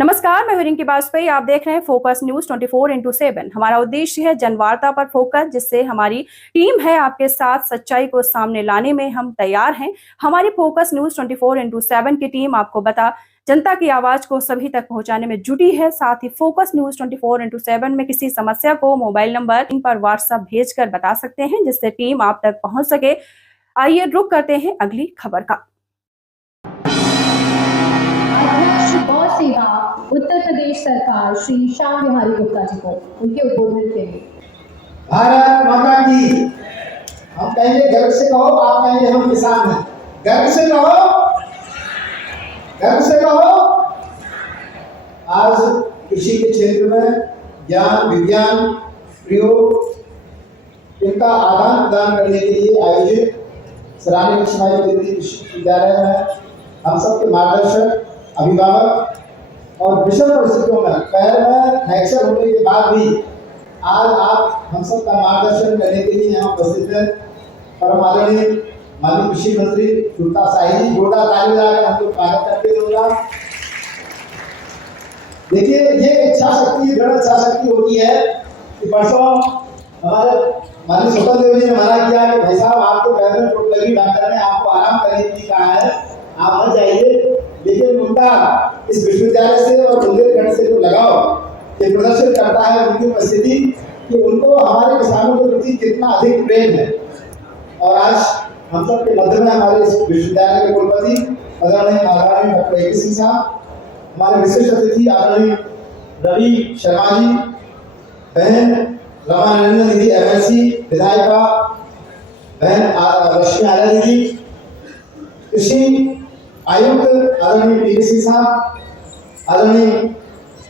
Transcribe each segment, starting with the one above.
नमस्कार, मैं रिंकी वाजपेयी। आप देख रहे हैं फोकस न्यूज 24x7। हमारा उद्देश्य है जनवार्ता पर फोकस, जिससे हमारी टीम है आपके साथ सच्चाई को सामने लाने में हम तैयार हैं। हमारी फोकस न्यूज 24x7 की टीम आपको जनता की आवाज को सभी तक पहुंचाने में जुटी है। साथ ही फोकस न्यूज 24x7 में किसी समस्या को मोबाइल नंबर इन पर व्हाट्सएप भेजकर बता सकते हैं, जिससे टीम आप तक पहुंच सके। आइए रुक करते हैं अगली खबर का। उत्तर प्रदेश सरकार श्री श्याम बिहारी गुप्ता जी को उनके उद्बोधन के लिए। भारत माता की। हम कहेंगे गर्व से कहो, आप कहेंगे हम किसान हैं। गर्व से कहो, गर्व से कहो। आज कृषि के क्षेत्र में ज्ञान विज्ञान प्रयोग इनका आदान प्रदान करने के लिए आयोजित सराहनीय लक्ष्मीबाई केंद्रीय कृषि विद्यालय में हम सबके मार्गदर्शक, अभिभावक और विषम परिस्थितियों में पैर में फ्रैक्चर होने के बाद भी आज आप हम सब का मार्गदर्शन करने के लिए यहाँ उपस्थित हैं। परम आदरणीय माननीय कृषि मंत्री सुरता शाही जी, जोरदार ताली बजाकर हम लोग स्वागत करते हैं। देखिए, ये इच्छा शक्ति, दृढ़ इच्छा शक्ति होती है कि परसों हमारे माननीय स्वतंत्र देव जी ने मना किया कि भाई साहब आपके पैर में चोट लगी, डॉक्टर ने आपको आराम करने के लिए कहा है, आप मत जाइए। लेकिन उनका इस विश्वविद्यालय से और बुंदेलखंड से जो लगाव ये प्रदर्शन करता है उनकी उपस्थिति, कि उनको हमारे किसानों के प्रति कितना अधिक प्रेम है। और आज हम सब के मध्य में हमारे इस विश्वविद्यालय के कुलपति आदरणीय डॉक्टर ए.के. सिंह साहब, हमारे विशिष्ट अतिथि आदरणीय रवि शर्मा जी, बहन रमानंदन दीदी एमएलसी विधायिका, बहन रश्मि आला दीदी, कृषि आयुक्त आदरणीय पी.के. सिंह साहब, आदरणीय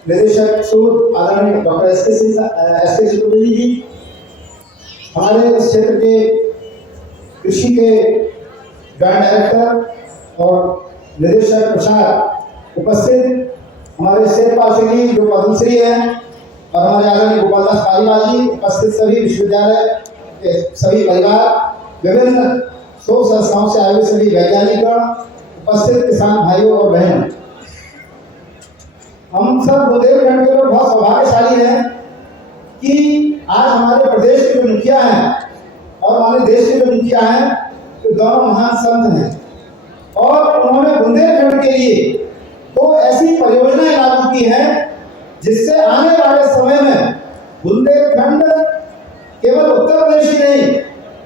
निदेशक शोध आदरणीय डॉक्टर एस.के. चतुर्वेदी जी, हमारे इस क्षेत्र के कृषि के जॉइंट डायरेक्टर और निदेशक प्रसार उपस्थित, हमारे शेरपाल सिंह जी जो पद्मश्री हैं, और हमारे आदरणीय गोपाल दास पालीवाल जी उपस्थित, सभी विश्वविद्यालय के सभी परिवार, विभिन्न शोध संस्थाओं से आए हुए सभी वैज्ञानिक, उपस्थित किसान भाइयों और बहनों, हम सब बुंदेलखंड के लोग बहुत सौभाग्यशाली हैं कि आज हमारे प्रदेश के जो मुखिया हैं और हमारे देश के जो मुखिया हैं, तो दोनों महान संत हैं, और उन्होंने बुंदेलखंड के लिए तो ऐसी परियोजनाएं लागू की हैं जिससे आने वाले समय में बुंदेलखंड केवल उत्तर प्रदेश ही नहीं,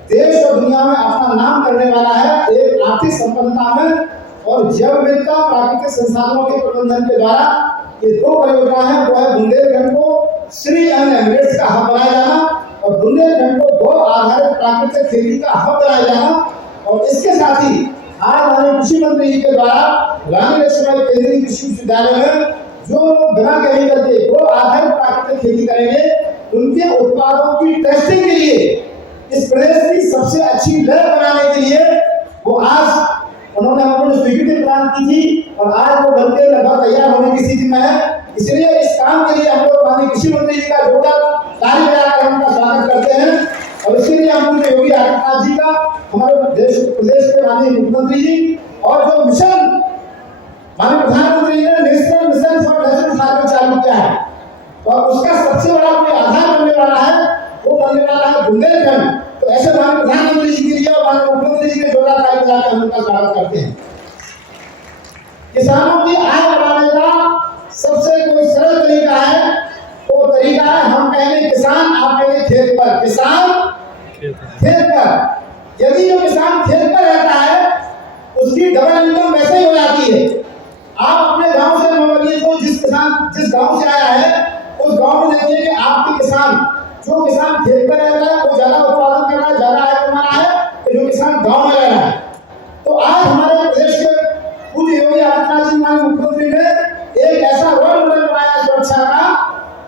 देश और दुनिया में अपना नाम करने वाला है। एक आर्थिक संपन्नता में और जैव विविधता, प्राकृतिक संसाधनों के प्रबंधन के द्वारा ये दो परियोजना है। वो है बुंदेलखंड को श्री अन्न एमिरेट्स का हब बनाया जाना और बुंदेलखंड को गौ आधारित प्राकृतिक खेती का हब बनाया जाना। और इसके साथ ही आज हमारे कृषि मंत्री जी के द्वारा रानी लक्ष्मीबाई केंद्रीय कृषि विश्वविद्यालय में जो लोग बिना केमिकल के गौ आधारित प्राकृतिक खेती करेंगे, उनके उत्पादों की टेस्टिंग के लिए इस प्रदेश की सबसे अच्छी लैब बनाने के लिए वो आज उन्होंने हमको स्वीकृति प्रदान की थी, और आज वो बनकर लगभग तैयार होने की स्थिति में है। इसलिए इस काम के लिए हम लोग माननीय कृषि मंत्री जी का जोरदार ताली बजाकर उनका स्वागत करते हैं। और इसीलिए हम लोग योगी आदित्यनाथ जी का, हमारे प्रदेश के माननीय मुख्यमंत्री जी, और जो मिशन माननीय प्रधानमंत्री जी ने national mission for natural farming चालू किया है, और उसका सबसे बड़ा कोई आधार बनने वाला है, वो बनने वाला है बुंदेलखंड। तो ऐसे माननीय प्रधानमंत्री जी के लिए और माननीय मुख्यमंत्री जी के जोरदार ताली बजाकर हम उनका स्वागत करते हैं। किसानों की आय बढ़ाने का सबसे कोई सरल तरीका है, वो तरीका है हम कहेंगे किसान, आप कहेंगे खेत पर। किसान खेत पर। यदि जो किसान खेत पर रहता है उसकी डबल इनकम वैसे ही हो जाती है। आप अपने गांव से मान तो जिस गांव से आया है उस गांव में देखिए कि आपके किसान, जो किसान खेत पर रहता है वो ज्यादा उत्पादन कर रहा है, ज्यादा आय कमा रहा है, तो जो किसान गांव में रह रहा है। तो आज हमारे प्रदेश के पूज्य योगी आदित्यनाथ जी माननीय मुख्यमंत्री ने एक ऐसा रोल मॉडल बनाया सुरक्षा का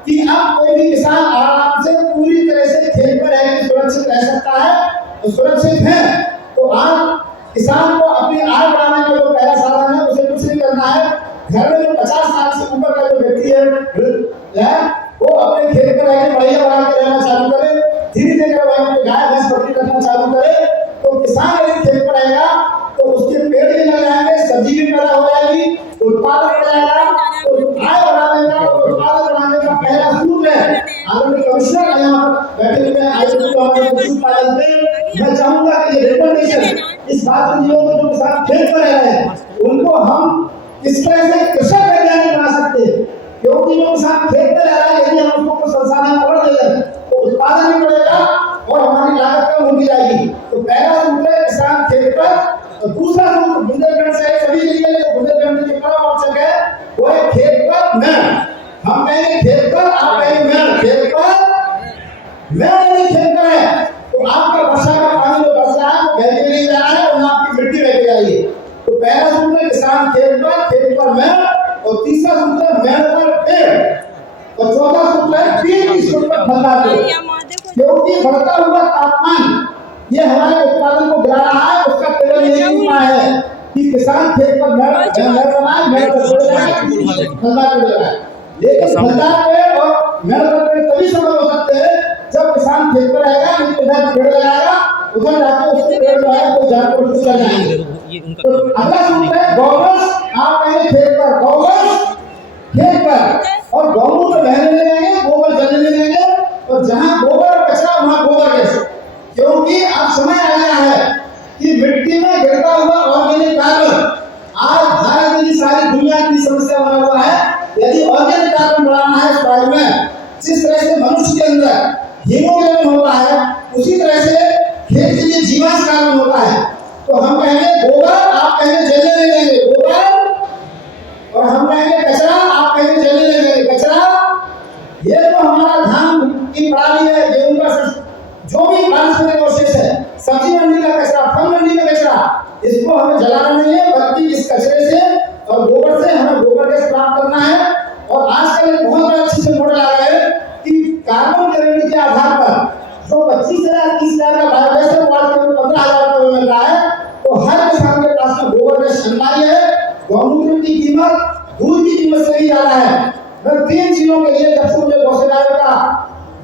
कि अब कोई भी किसान आराम से पूरी तरह से खेत पर रहकर सुरक्षित रह सकता है, तो सुरक्षित है। तो आज किसान को अपनी आय बढ़ाने का जो पहला साधन है उसे कुछ नहीं करना है। घर में जो 50 साल से ऊपर का जो व्यक्ति है वो अपने खेत पर रहकर बढ़िया बना के रहना चालू करे, धीरे धीरे वह गाय भैंस बकरी रखना चालू करे। तो किसान यदि खेत पर रहेगा तो उसके पेड़ भी लग जाएंगे, सब्जी भी पैदा हो जाएगी, उत्पादन बढ़ जाएगा, तो आय पर मेड़, हम कहेंगे खेत पर, आप कहेंगे मेड़, खेत पर मेड़ यदि खेत पर है तो आपका वर्षा का पानी जो बरस रहा है वो बह के नहीं जा रहा है और आपकी मिट्टी बह के जा रही है। तो पहला सूत्र किसान खेत पर मेड़, और तीसरा सूत्र मेड़ पर पेड़, और चौथा सूत्र है पेड़ की सूत्र पर फलदार पेड़। क्योंकि बढ़ता हुआ तापमान ये हमारे उत्पादन को गिरा रहा है, उसका केवल यही उपाय है कि किसान खेत पर मेड़ बनाए, मेड़ पर पेड़ लगाए, फलदार पेड़ लगाए। लेकिन फलदार पेड़ और मेड़ पर पेड़ तभी संभव हो सकते हैं जब किसान खेत पर रहेगा, उधर पेड़ लगाएगा, उधर जाकर उससे पेड़ लगाएगा तो जाकर उससे चल जाएंगे। तो अगला सूत्र है गौवंश, आप कहेंगे खेत पर, गौवंश खेत पर, और गौमूत्र बहने नहीं देंगे, गोबर जलने नहीं देंगे, और जहां गोबर और कचरा वहां गोबर गैस। क्योंकि अब समय आ गया है कि मिट्टी में गिरता हुआ ऑर्गेनिक कार्बन आज भारत की सारी दुनिया की समस्या बना हुआ है। यदि ऑर्गेनिक कार्बन बढ़ाना है सॉइल में, जिस तरह से मनुष्य के अंदर हीमोग्लोबिन होता है उसी तरह से खेत के लिए जीवाश्म कार्बन होता है। तो हम कहेंगे गोबर, आप कहेंगे जलने नहीं देंगे गोबर, और हम कहेंगे कचरा, आप कहेंगे जलने नहीं देंगे कचरा। ये तो हमारा धान की पराली है, गेहूं का जो भी वानस्पतिक अवशेष है, सब्जी मंडी का कचरा, फल मंडी का कचरा, इसको हमें जलाना नहीं है, बल्कि इस कचरे से और गोबर से हमें गोबर गैस प्राप्त करना है। और आजकल एक बहुत बड़ा अच्छी मॉडल आ रहा है कि कार्बन क्रेडिट के आधार पर जो 25,000 30,000 का बायोगैस है वो आज केवल 15,000 रुपये मिल रहा है। तो हर किसान के पास में गोबर गैस अनिवार्य है। गौमूत्र की कीमत दूध की कीमत से भी ज्यादा है। मैं 3 चीजों के लिए जब से मुझे गौसेदारों का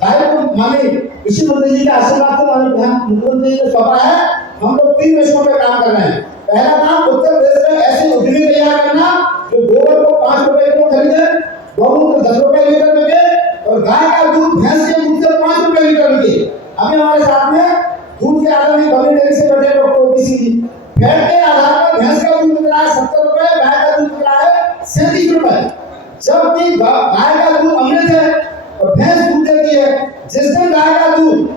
दायित्व मानी कृषि मंत्री जी के आशीर्वाद से मुख्यमंत्री जी ने सौंपा है, हम लोग 3 विषयों पे काम कर रहे हैं। पहला काम उत्तर प्रदेश में ऐसे उद्यमी तैयार करना जो गोबर को 5 रुपए किलो खरीदे, गौमूत्र 10 रुपए लीटर बिके, और गाय का दूध भैंस के दूध से 5 रुपए लीटर बिके। अभी हमारे साथ में दूध के आधार में बड़ी डेयरी से बैठे डॉक्टर ओबीसी जी, फैट के आधार पर भैंस का दूध मिल रहा है 70 रुपए, गाय का दूध मिल रहा है 37 रुपए। जबकि गाय का दूध अमृत है और भैंस दूध देती है। जिस दिन गाय का दूध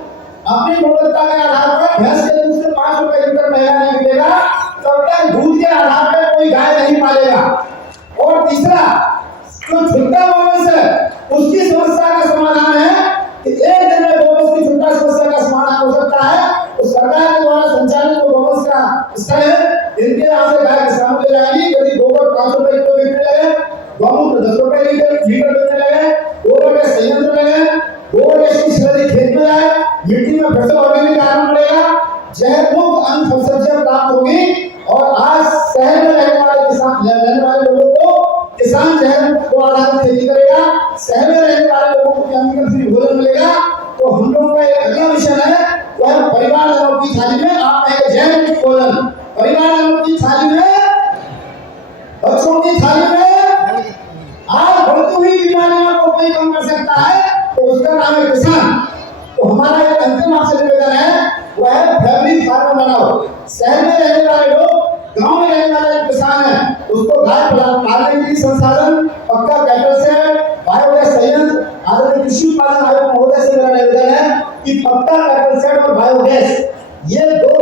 अपनी गुणवत्ता के आधार पर भैंस के दूध से 5 रुपए लीटर महंगा नहीं मिलेगा, तब तक दूध के आधार पर कोई गाय नहीं पालेगा। और तीसरा, जो छुट्टा बोनस है उसकी समस्या का समाधान है कि एक दिन में बोनस की छुट्टा समस्या का समाधान हो सकता है। तो सरकार के द्वारा संचालित जो बोनस का स्तर है, इनके यहाँ से गाय किसानों को जाएगी। यदि गोबर 5 रुपए किलो बिकने लगे, गौमूत्र 10 रुपए लीटर बिकने लगे, गोबर के संयंत्र लगे, गोबर की स्लरी खेत में जाए, मिट्टी में फिर से ऑर्गेनिक कार्बन बढ़ेगा, जहर मुक्त अन्न फसल सब्जियां प्राप्त होगी। और आज शहर में रहने वाले लोगों को किसान जहर मुक्त को आधारित खेती करेगा, शहर में रहने वाले लोगों को केमिकल फ्री भोजन मिलेगा। तो हम लोग का एक अगला मिशन है, वह परिवारजनों की थाली में, आप कहेंगे जहर मुक्त भोजन, परिवारजनों की थाली में, बच्चों की थाली में आज बढ़ती हुई बीमारियों को कोई कम कर सकता है, तो उसका नाम है किसान। तो हमारा एक अंतिम आपसे निवेदन है, वह है फैमिली फार्म बनाओ। शहर में रहने वाले लोग, गांव में रहने वाले किसान हैं, उसको गाय पालने के लिए संसाधन, पक्का कैटल शेड, बायोगैस संयंत्र, आदरणीय कृषि उत्पादन आयोग महोदय से मेरा निवेदन है कि पक्का कैटल शेड और बायोगैस ये 2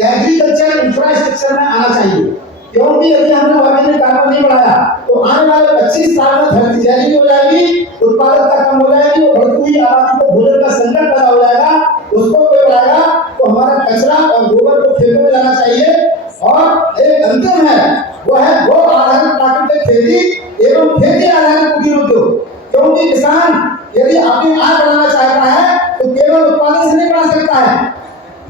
एग्रीकल्चर इंफ्रास्ट्रक्चर में आना चाहिए। क्योंकि यदि हमने ऑर्गेनिक कार्बन नहीं बढ़ाया तो आने वाले 25 साल में धरती जैविक हो जाएगी, उत्पादकता कम हो जाएगी, और बढ़ती हुई आबादी को भोजन का संकट पैदा हो जाएगा। उसको कोई बढ़ाएगा तो हमारा कचरा और गोबर को खेतों में जाना चाहिए। और एक अंतिम है, वो है गो आधारित प्राकृतिक खेती एवं खेती आधारित कुटीर उद्योग। क्योंकि किसान यदि अपनी आय बढ़ाना चाहता है तो केवल उत्पादन से नहीं बढ़ा सकता है,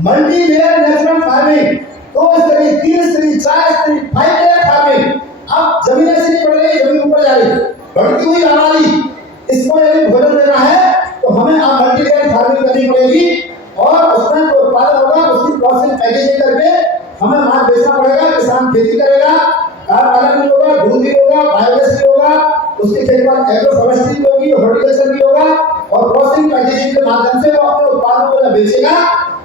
मल्टी लेयर नेचुरल फार्मिंग, 2 स्तरीय, 3 स्तरीय, 4 स्तरीय, 5 लेयर फार्मिंग। अब जमीन ऐसी नहीं बढ़ रही, जमीन ऊपर जा रही, बढ़ती हुई आबादी, इसको यदि भोजन देना है तो हमें अब मल्टी लेयर फार्मिंग करनी पड़ेगी। और उसमें जो उत्पादन होगा उसकी प्रोसेसिंग पैकेजिंग करके हमें माल बेचना पड़ेगा। किसान खेती करेगा, कार पालन भी होगा, दूध भी होगा, बायोगैस भी होगा, उसके खेत पर एग्रो फॉरेस्ट्री भी होगी, हॉर्टिकल्चर भी होगा, और प्रोसेसिंग पैकेजिंग के माध्यम से वो अपने उत्पादों को जब बेचेगा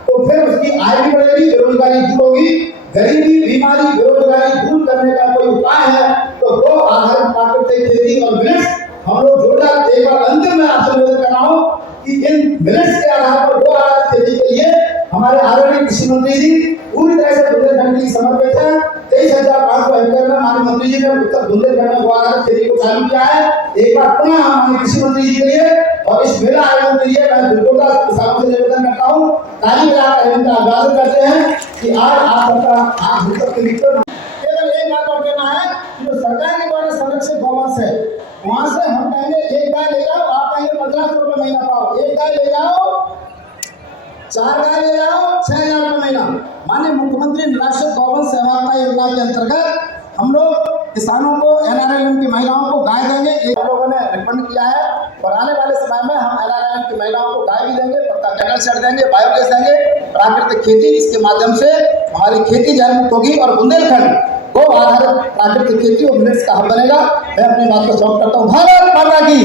तो फिर उसकी आय भी बढ़ेगी, बेरोजगारी दूर होगी। गरीबी, बीमारी, बेरोजगारी दूर करने का कोई उपाय है तो वो आधारित प्राकृतिक खेती और मिलेट्स हम लोग जोरदार। एक बार अंतिम में आपसे निवेदन कर रहा हूँ कि इन मिलेट्स के आधार पर 2 आधारित खेती के लिए हमारे आदरणीय कृषि मंत्री जी पूरी तरह से बुंदेलखंड के लिए समर्पित है। 23,500 हेक्टेयर में माननीय मंत्री जी ने उत्तर बुंदेलखंड में 2 आधारित खेती को चालू किया है। एक बार पुनः हमारे कृषि मंत्री जी के लिए और इस मेला आयोजन के लिए मैं बिल्कुल किसानों से निवेदन करता हूँ, ताली बजाकर इनका अभिवादन करते हैं कि आज आप सबका हाथ भूतक के नीचे केवल एक बात और कहना है कि जो सरकार के द्वारा संरक्षित गौवंश है वहां से हम कहेंगे एक गाय ले जाओ, आप कहेंगे 1500 रुपये महीना पाओ, एक गाय ले जाओ, 4 गाय ले जाओ, 6000 रुपये महीना। माननीय मुख्यमंत्री निराश्रित गौवंश सहभागिता योजना के अंतर्गत हम लोग किसानों को NRLM की महिलाओं को गाय देंगे। एक हम लोगों ने रिफंड किया है और आने वाले समय में हम NRLM की महिलाओं को गाय भी देंगे, पत्ता कैटल शेड देंगे, बायोगैस देंगे, प्राकृतिक खेती, इसके माध्यम से हमारी खेती जल मुक्त होगी और बुंदेलखंड को आधारित प्राकृतिक खेती और मिलेट्स का हब बनेगा। मैं अपनी बात को समाप्त करता हूँ। भारत माता की